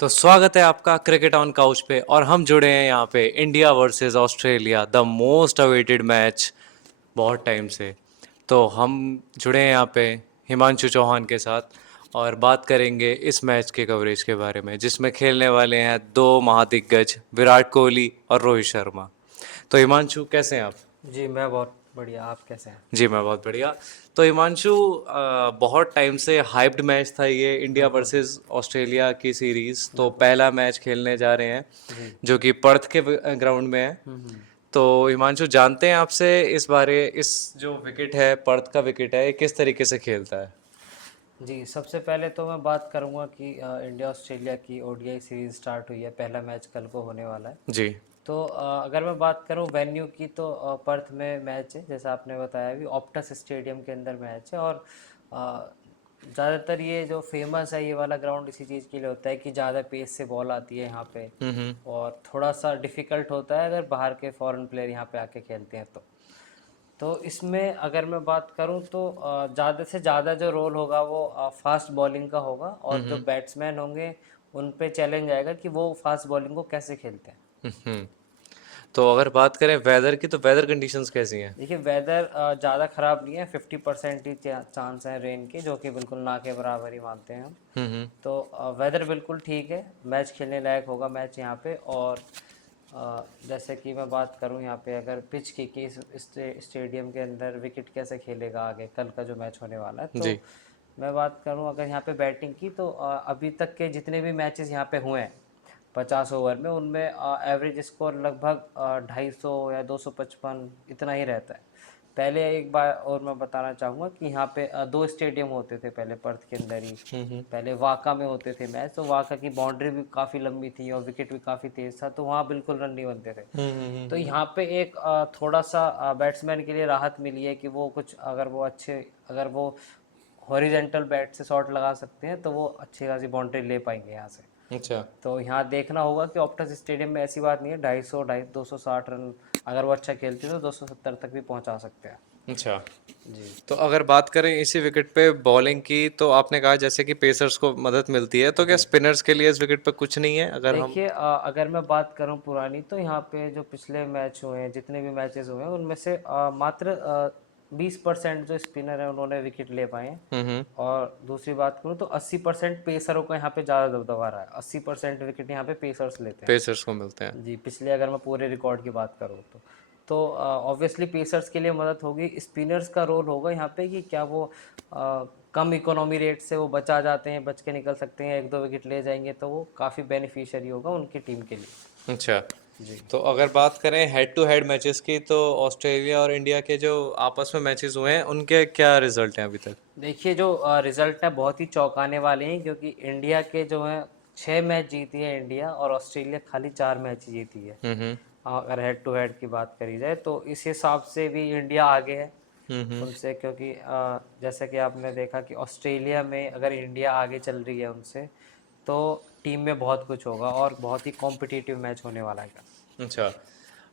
तो स्वागत है आपका क्रिकेट ऑन काउच पे और हम जुड़े हैं यहाँ पे India versus Australia the most awaited match बहुत टाइम से। तो हम जुड़े हैं यहाँ पे हिमांशु चौहान के साथ और बात करेंगे इस मैच के कवरेज के बारे में जिसमें खेलने वाले हैं दो महादिग्गज विराट कोहली और रोहित शर्मा। तो हिमांशु कैसे हैं आप? जी मैं बहुत बढ़िया। आप कैसे हैं? जी मैं बहुत बढ़िया। तो हिमांशु बहुत टाइम से हाइप्ड मैच था ये इंडिया बिल्कुल। वर्सेस ऑस्ट्रेलिया की सीरीज। तो बिल्कुल। पहला मैच खेलने जा रहे हैं जी। जो कि पर्थ के ग्राउंड में है। हम्म। तो हिमांशु जानते हैं आपसे इस बारे इस जो विकेट है पर्थ का विकेट है ये किस तरीके से खेलता है? जी सबसे पहले तो मैं बात करूंगा कि इंडिया ऑस्ट्रेलिया की ओडीआई सीरीज स्टार्ट हुई है। पहला मैच कल को होने वाला है। जी। तो अगर मैं बात करूं वेन्यू की तो पर्थ में मैच है, जैसा आपने बताया भी ऑप्टस स्टेडियम के अंदर मैच है। और ज़्यादातर ये जो फेमस है ये वाला ग्राउंड इसी चीज़ के लिए होता है कि ज़्यादा पेस से बॉल आती है यहाँ पे। हम्म। और थोड़ा सा डिफ़िकल्ट होता है अगर बाहर के फॉरेन प्लेयर यहाँ पे आके खेलते हैं तो इसमें अगर मैं बात करूं तो ज़्यादा से ज़्यादा जो रोल होगा वो फास्ट बॉलिंग का होगा। और जो हम्म। बैट्समैन होंगे उन पे चैलेंज आएगा कि वो फास्ट बॉलिंग को कैसे खेलते हैं। हम्म। तो अगर बात करें वेदर की तो वेदर कंडीशंस कैसी हैं? देखिए वेदर ज़्यादा ख़राब नहीं है, 50% ही चांस है रेन के, जो कि बिल्कुल ना के बराबर ही मानते हैं हम। हम्म। तो वेदर बिल्कुल ठीक है, मैच खेलने लायक होगा मैच यहाँ पे। और जैसे कि मैं बात करूँ यहाँ पे अगर पिच की कि इस स्टेडियम के अंदर विकेट कैसे खेलेगा आगे कल का जो मैच होने वाला है, तो जी। मैं बात करूँ अगर यहाँ पे बैटिंग की तो अभी तक के जितने भी मैचेस यहाँ पे हुए हैं 50 ओवर में, उनमें एवरेज स्कोर लगभग 250 या 255 इतना ही रहता है। पहले एक बार और मैं बताना चाहूँगा कि यहाँ पे दो स्टेडियम होते थे पहले पर्थ के अंदर ही। हम्म। पहले वाका में होते थे मैच, तो वाका की बाउंड्री भी काफ़ी लंबी थी और विकेट भी काफ़ी तेज़ था, तो वहाँ बिल्कुल रन नहीं बनते थे। तो यहाँ पे एक थोड़ा सा बैट्समैन के लिए राहत मिली है कि वो कुछ अगर वो हॉरिजेंटल बैट से शॉट लगा सकते हैं तो वो अच्छी खासी बाउंड्री ले पाएंगे यहाँ से। अच्छा। तो यहाँ देखना होगा कि ऑप्टस स्टेडियम में ऐसी बात नहीं है, 260 अगर वो अच्छा खेलते हैं तो 270 तक भी पहुँचा सकते हैं। अच्छा। जी। तो अगर बात करें इसी विकेट पे बॉलिंग की तो आपने कहा जैसे कि पेसर्स को मदद मिलती है तो क्या जी स्पिनर्स के लिए इस विकेट पे कुछ नहीं है अगर हम? देखिए अगर मैं बात करूं पुरानी तो यहाँ पे जो पिछले मैच हुए हैं, जितने भी मैचेस हुए हैं उनमें से मात्र 20% जो स्पिनर है उन्होंने विकेट ले पाए हैं। हम्म। और दूसरी बात करूं तो 80% पेसरों का यहाँ पे ज़्यादा दबदबा रहा है, 80% विकेट यहाँ पे पेसर्स लेते हैं। पेसर्स को मिलते हैं। जी पिछले अगर मैं पूरे रिकॉर्ड की बात करूँ तो ऑब्वियसली पेसर्स के लिए मदद होगी। स्पिनर्स का रोल होगा यहाँ पे कि क्या वो कम इकोनॉमी रेट से वो बचा जाते हैं, बच के निकल सकते हैं, एक दो विकेट ले जाएंगे तो वो काफ़ी बेनिफिशियरी होगा उनकी टीम के लिए। अच्छा। जी तो अगर बात करें हेड टू हेड मैचेस की तो ऑस्ट्रेलिया और इंडिया के जो आपस में मैचेस हुए हैं उनके क्या रिजल्ट हैं अभी तक? देखिए जो रिजल्ट है बहुत ही चौंकाने वाले हैं, क्योंकि इंडिया के जो हैं 6 मैच जीती है इंडिया और ऑस्ट्रेलिया खाली 4 मैच ही जीती है। हम्म। अगर हेड टू हेड की बात करी जाए तो इस हिसाब से भी इंडिया आगे है हम्म। उनसे, क्योंकि जैसे कि आपने देखा कि ऑस्ट्रेलिया में अगर इंडिया आगे चल रही है उनसे तो टीम में बहुत कुछ होगा और बहुत ही कॉम्पिटिटिव मैच होने वाला है। अच्छा।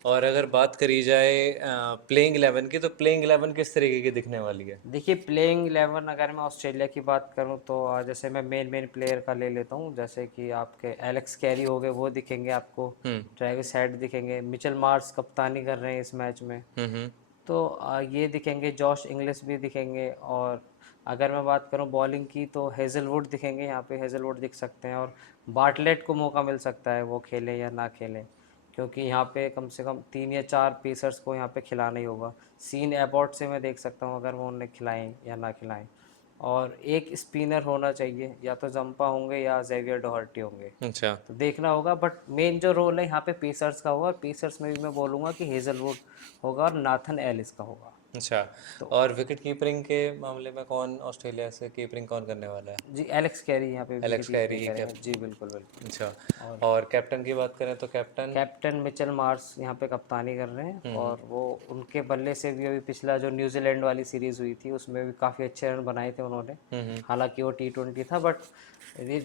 और अगर बात करी जाए प्लेइंग 11 की तो प्लेइंग 11 किस तरीके की दिखने वाली है? देखिए प्लेइंग 11 अगर मैं ऑस्ट्रेलिया की बात करूं तो जैसे मैं मेन मेन प्लेयर का ले लेता हूं, जैसे कि आपके एलेक्स कैरी हो गए, वो दिखेंगे आपको। हम्म। ट्रेविस हेड दिखेंगे, मिचेल मार्श कप्तानी कर रहे हैं इस मैच में। हम्म। तो ये दिखेंगे, जॉश इंग्लिश भी दिखेंगे। और अगर मैं बात करूं बॉलिंग की तो हेज़लवुड दिखेंगे, यहाँ पे हेज़लवुड दिख सकते हैं। और बार्टलेट को मौका मिल सकता है वो खेलें या ना खेलें, क्योंकि यहाँ पे कम से कम 3 या 4 पेसर्स को यहाँ पे खिलाना ही होगा। सीन एबॉट से मैं देख सकता हूँ अगर वो उन्हें खिलाएं या ना खिलाएं। और एक स्पिनर होना चाहिए, या तो जंपा होंगे या जेवियर डोहर्टी होंगे। अच्छा। तो देखना होगा, बट मेन जो रोल है यहाँ पे पेसर्स का होगा। और पेसर्स में भी मैं बोलूँगा कि हेज़लवुड होगा और नाथन एलिस का होगा। अच्छा। तो और विकेट कीपरिंग के मामले में कौन ऑस्ट्रेलिया से कीपरिंग कौन करने वाला है? जी एलेक्स कैरी यहाँ पे विकेट एलेक्स कैरी कीपिंग ही करेंगे। जी कैप्टन। बिल्कुल बिल्कुल। अच्छा। और और कैप्टन की बात करें तो कैप्टन? कैप्टन मिचेल मार्श यहाँ पे कप्तानी कर रहे हैं। हम्म। और वो उनके बल्ले से भी अभी पिछला जो न्यूजीलैंड वाली सीरीज़ हुई थी उसमें भी काफ़ी अच्छे रन बनाए थे उन्होंने। हम्म। हालांकि वो T20 था, बट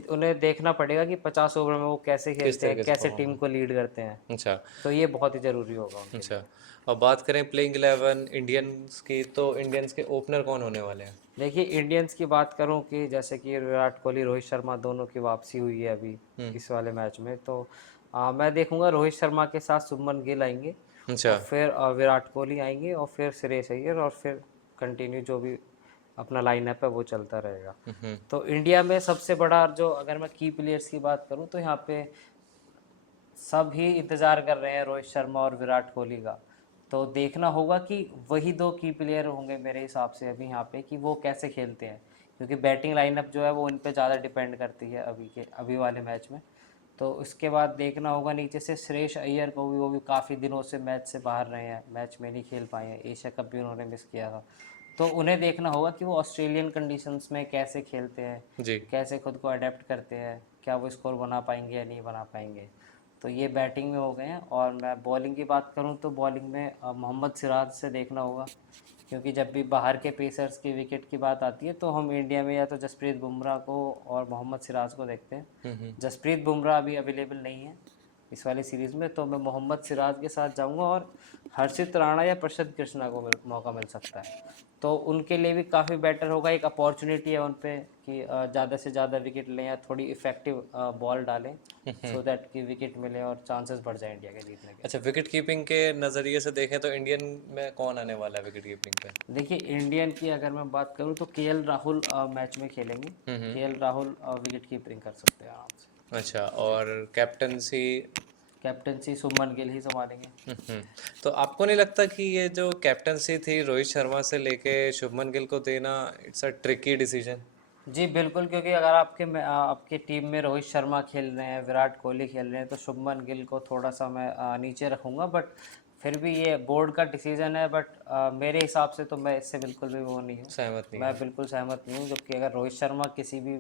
उन्हें देखना पड़ेगा कि 50 ओवर में वो कैसे किस खेलते हैं, तरीके से कैसे परफॉर्म टीम को लीड करते हैं। अच्छा तो ये बहुत ही ज़रूरी होगा उनके अच्छा। लिए। और बात करें प्लेइंग 11 इंडियंस की, तो इंडियंस के ओपनर कौन होने वाले हैं? देखिए इंडियंस की बात करूं कि जैसे कि विराट कोहली, रोहित शर्मा दोनों की वापसी हुई है अभी हम्म। इस वाले मैच में, तो मैं देखूंगा रोहित शर्मा के साथ शुभमन गिल आएंगे, अच्छा। और फिर विराट कोहली आएंगे, और फिर श्रेयस अय्यर, और फिर कंटिन्यू जो भी अपना लाइनअप है वो चलता रहेगा। हम्म। तो इंडिया में सबसे बड़ा जो, अगर मैं की प्लेयर्स की बात करूं तो यहाँ पे सब ही इंतज़ार कर रहे हैं रोहित शर्मा और विराट कोहली का। तो देखना होगा कि वही दो की प्लेयर होंगे मेरे हिसाब से अभी यहाँ पे, कि वो कैसे खेलते हैं, क्योंकि बैटिंग लाइनअप जो है वो उन पे ज़्यादा डिपेंड करती है अभी वाले मैच में। तो उसके बाद देखना होगा नीचे से श्रेयस अय्यर को भी, वो भी काफ़ी दिनों से मैच से बाहर रहे हैं, मैच में नहीं खेल पाए हैं, एशिया कप भी उन्होंने मिस किया था। तो उन्हें देखना होगा कि वो ऑस्ट्रेलियन कंडीशंस में कैसे खेलते हैं, जी। कैसे खुद को अडेप्ट करते हैं, क्या वो स्कोर बना पाएंगे या नहीं बना पाएंगे। तो ये बैटिंग में हो गए हैं। और मैं बॉलिंग की बात करूं तो बॉलिंग में मोहम्मद सिराज से देखना होगा, क्योंकि जब भी बाहर के पेसर्स की विकेट की बात आती है तो हम इंडिया में या तो जसप्रीत बुमराह को और मोहम्मद सिराज को देखते हैं। हम्म। जसप्रीत बुमराह अभी अवेलेबल नहीं है इस वाली सीरीज़ में, तो मैं मोहम्मद सिराज के साथ जाऊंगा, और हर्षित राणा या प्रसिद्ध कृष्णा को मौका मिल सकता है। तो उनके लिए भी काफ़ी बेटर होगा, एक अपॉर्चुनिटी है उन पे कि ज़्यादा से ज़्यादा विकेट लें या थोड़ी इफ़ेक्टिव बॉल डालें, सो दैट कि विकेट मिले और चांसेस बढ़ जाए इंडिया के जीतने के। अच्छा, विकेट कीपिंग के नज़रिए से देखें तो इंडियन में कौन आने वाला है विकेट कीपिंग पे? देखिए इंडियन की अगर मैं बात करूं तो केएल राहुल मैच में खेलेंगे। हम्म। केएल राहुल विकेट कीपिंग कर सकते हैं आराम से। अच्छा, और कैप्टनसी? कैप्टनसी शुभमन गिल ही संभालेंगे। हम्म। तो आपको नहीं लगता कि ये जो कैप्टनसी थी रोहित शर्मा से लेके शुभमन गिल को देना, इट्स अ ट्रिकी डिसीजन? जी बिल्कुल, क्योंकि अगर आपके टीम में रोहित शर्मा खेल रहे हैं, विराट कोहली खेल रहे हैं, तो शुभमन गिल को थोड़ा सा मैं नीचे रखूंगा, बट फिर भी ये बोर्ड का डिसीजन है। बट मेरे हिसाब से तो मैं इससे बिल्कुल भी वो नहीं हूँ, सहमत नहीं मैं है? बिल्कुल सहमत नहीं हूँ। जबकि अगर रोहित शर्मा किसी भी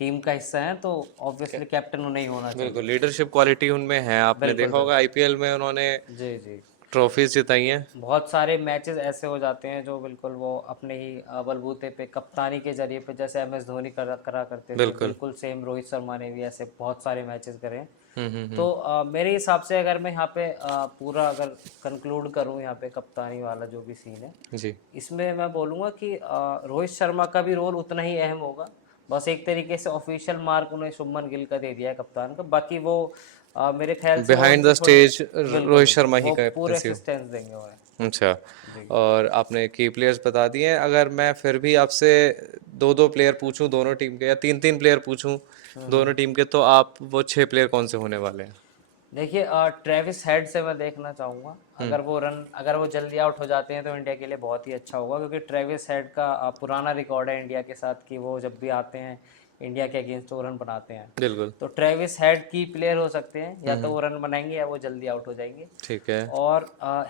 टीम का हिस्सा है तो ऑब्वियसली कैप्टन उन्हें ही होना बिल्कुल, चाहिए। लीडरशिप क्वालिटी उनमें है, आपने बिल्कुल देखा होगा बिल्कुल। आईपीएल में उन्होंने जी जी। ट्रॉफीज जिताई हैं। बहुत सारे मैचेस ऐसे हो जाते हैं जो बिल्कुल वो अपने ही बलबूते पे, कप्तानी के जरिए पे, जैसे एम एस धोनी करा करते थे, बिल्कुल। बिल्कुल सेम रोहित शर्मा ने भी ऐसे बहुत सारे मैचेस करे हैं। हम्म। तो मेरे हिसाब से अगर मैं यहाँ पे पूरा अगर कंक्लूड करूँ यहाँ पे कप्तानी वाला जो भी सीन है, जी। इसमें मैं बोलूँगा कि रोहित शर्मा का भी रोल उतना ही अहम होगा। बस एक तरीके से ऑफिशियल मार्क उन्हें शुभमन गिल का दे दिया है कप्तान का, बाकी वो मेरे ख्याल से वो बिहाइंड द उनकी थोड़ी, स्टेज बिल्कुल रोहित बिल्कुल शर्मा ही वो पूरे कैप्टनसी हो। असिस्टेंस देंगे उन्हें। अच्छा। जी। और आपने की प्लेयर्स बता दिए हैं, अगर मैं फिर भी आपसे दो दो प्लेयर पूछूं दोनों टीम के, या तीन तीन प्लेयर पूछूं दोनों टीम के, तो आप वो छह प्लेयर कौन से होने वाले हैं? देखिए ट्रेविस हेड से मैं देखना चाहूँगा, अगर वो जल्दी आउट हो जाते हैं तो इंडिया के लिए बहुत ही अच्छा होगा, क्योंकि ट्रेविस हेड का पुराना रिकॉर्ड है इंडिया के साथ कि वो जब भी आते हैं इंडिया के अगेंस्ट वो रन बनाते हैं। बिल्कुल। तो ट्रेविस हेड की प्लेयर हो सकते हैं, या तो वो रन बनाएंगे या वो जल्दी आउट हो जाएंगे। ठीक है। और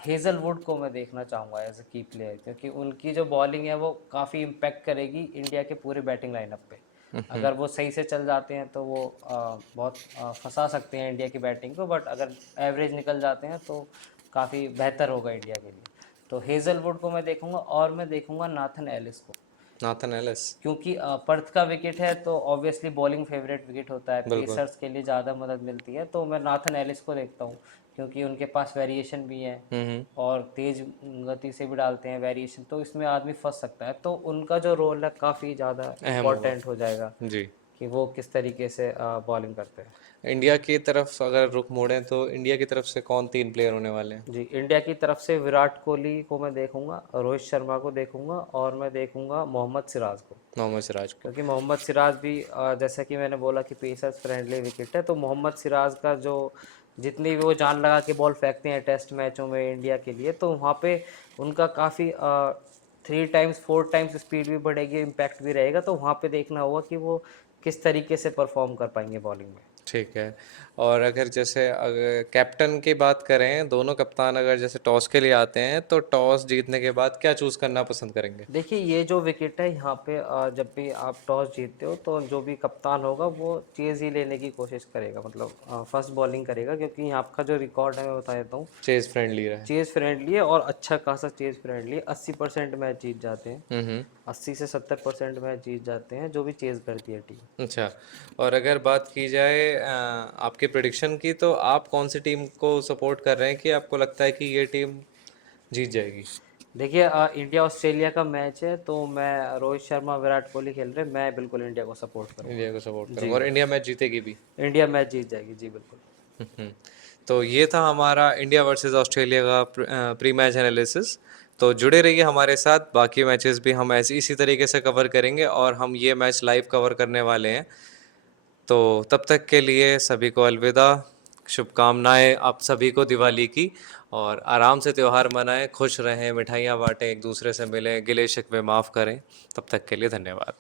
हेजलवुड को मैं देखना चाहूँगा एज ए की प्लेयर, क्योंकि उनकी जो बॉलिंग है वो काफ़ी इम्पैक्ट करेगी इंडिया के पूरे बैटिंग लाइनअप पे। अगर वो सही से चल जाते हैं तो वो बहुत फंसा सकते हैं इंडिया की बैटिंग को, बट अगर एवरेज निकल जाते हैं तो काफ़ी बेहतर होगा इंडिया के लिए। तो हेजलवुड को मैं देखूंगा, और मैं देखूंगा नाथन एलिस को, नाथन एलिस। क्योंकि पर्थ का विकेट है तो ऑब्वियसली बॉलिंग फेवरेट विकेट होता है, बिल्कुल। पेसर्स के लिए ज़्यादा मदद मिलती है, तो मैं नाथन एलिस को देखता हूँ, क्योंकि उनके पास वेरिएशन भी है हम्म। और तेज़ गति से भी डालते हैं वेरिएशन, तो इसमें आदमी फंस सकता है। तो उनका जो रोल है काफ़ी ज़्यादा अहम होगा। इम्पोर्टेंट हो जाएगा, जी। कि वो किस तरीके से बॉलिंग करते हैं। इंडिया की तरफ अगर रुख मोड़ें तो इंडिया की तरफ से कौन तीन प्लेयर होने वाले हैं? जी, इंडिया की तरफ से विराट कोहली को मैं देखूंगा, रोहित शर्मा को देखूंगा, और मैं देखूंगा मोहम्मद सिराज को। मोहम्मद सिराज को। क्योंकि मोहम्मद सिराज भी जैसा कि मैंने बोला कि पेसर्स फ्रेंडली विकेट है, तो मोहम्मद सिराज का जो जितनी भी वो जान लगा के बॉल फेंकते हैं टेस्ट मैचों में इंडिया के लिए, तो वहाँ पे उनका काफ़ी 3 टाइम्स 4 टाइम्स स्पीड भी बढ़ेगी, इम्पैक्ट भी रहेगा। तो वहाँ पे देखना होगा कि वो किस तरीके से परफॉर्म कर पाएंगे बॉलिंग में। ठीक है। और अगर जैसे अगर कैप्टन की बात करें, दोनों कप्तान अगर जैसे टॉस के लिए आते हैं तो टॉस जीतने के बाद क्या चूज करना पसंद करेंगे? देखिए ये जो विकेट है यहाँ पे जब भी आप टॉस जीतते हो तो जो भी कप्तान होगा वो चेज़ ही लेने की कोशिश करेगा, मतलब फर्स्ट बॉलिंग करेगा, क्योंकि यहाँ आपका जो रिकॉर्ड है मैं बता देता हूँ, चेज फ्रेंडली रहे। चेज़ फ्रेंडली है और अच्छा खासा चेज़ फ्रेंडली है, 80% मैच जीत जाते हैं। 80 से 70% मैच जीत जाते हैं जो भी चेज़ करती है टीम। अच्छा, और अगर बात की जाए आपके प्रेडिक्शन की, तो आप कौन सी टीम को सपोर्ट कर रहे हैं कि आपको लगता है कि ये टीम जीत जाएगी? देखिए इंडिया ऑस्ट्रेलिया का मैच है तो मैं रोहित शर्मा विराट कोहली खेल रहे हैं, मैं बिल्कुल इंडिया को सपोर्ट करूंगा। इंडिया को सपोर्ट जी करूंगा और इंडिया मैच जीतेगी भी। इंडिया मैच जीत जाएगी जी बिल्कुल। हम्म। तो ये था हमारा इंडिया वर्सेस ऑस्ट्रेलिया का प्री मैच एनालिसिस। तो जुड़े रहिए हमारे साथ, बाकी मैचेस भी हम ऐसे इसी तरीके से कवर करेंगे और हम ये मैच लाइव कवर करने वाले हैं। तो तब तक के लिए सभी को अलविदा, शुभकामनाएं आप सभी को दिवाली की, और आराम से त्यौहार मनाएं, खुश रहें, मिठाइयाँ बांटें, एक दूसरे से मिलें, गिले शिकवे माफ़ करें। तब तक के लिए धन्यवाद।